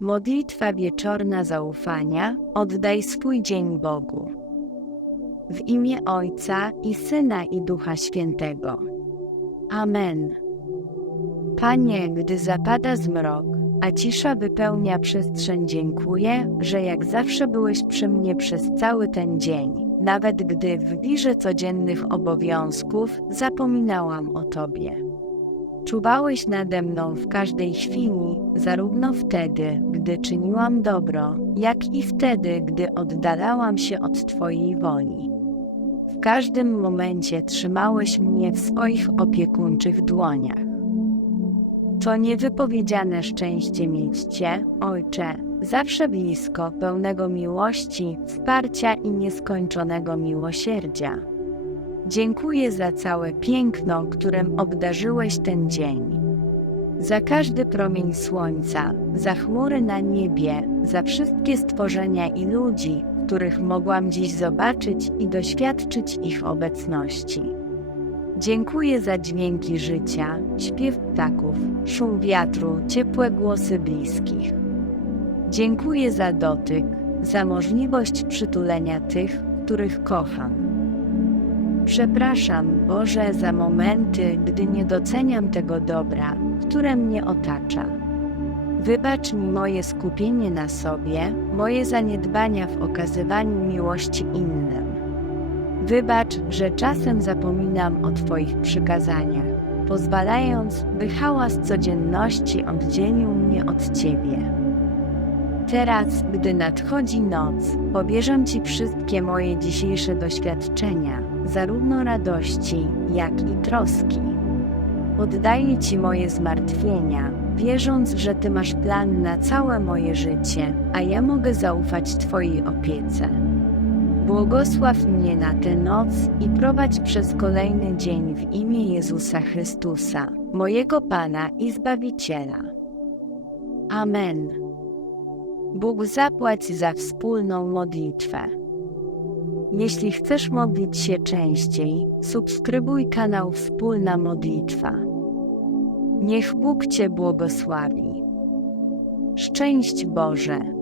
Modlitwa wieczorna zaufania oddaj swój dzień Bogu. W imię Ojca i Syna i Ducha Świętego. Amen. Panie, gdy zapada zmrok, a cisza wypełnia przestrzeń, dziękuję, że jak zawsze byłeś przy mnie przez cały ten dzień, nawet gdy w wirze codziennych obowiązków zapominałam o Tobie. Czuwałeś nade mną w każdej chwili, zarówno wtedy, gdy czyniłam dobro, jak i wtedy, gdy oddalałam się od Twojej woli. W każdym momencie trzymałeś mnie w swoich opiekuńczych dłoniach. To niewypowiedziane szczęście mieć Cię, Ojcze, zawsze blisko, pełnego miłości, wsparcia i nieskończonego miłosierdzia. Dziękuję za całe piękno, którym obdarzyłeś ten dzień. Za każdy promień słońca, za chmury na niebie, za wszystkie stworzenia i ludzi, których mogłam dziś zobaczyć i doświadczyć ich obecności. Dziękuję za dźwięki życia, śpiew ptaków, szum wiatru, ciepłe głosy bliskich. Dziękuję za dotyk, za możliwość przytulenia tych, których kocham. Przepraszam, Boże, za momenty, gdy nie doceniam tego dobra, które mnie otacza. Wybacz mi moje skupienie na sobie, moje zaniedbania w okazywaniu miłości innym. Wybacz, że czasem zapominam o Twoich przykazaniach, pozwalając, by hałas codzienności oddzielił mnie od Ciebie. Teraz, gdy nadchodzi noc, powierzam Ci wszystkie moje dzisiejsze doświadczenia, zarówno radości, jak i troski. Oddaję Ci moje zmartwienia, wierząc, że Ty masz plan na całe moje życie, a ja mogę zaufać Twojej opiece. Błogosław mnie na tę noc i prowadź przez kolejny dzień w imię Jezusa Chrystusa, mojego Pana i Zbawiciela. Amen. Bóg zapłać za wspólną modlitwę. Jeśli chcesz modlić się częściej, subskrybuj kanał Wspólna Modlitwa. Niech Bóg Cię błogosławi. Szczęść Boże!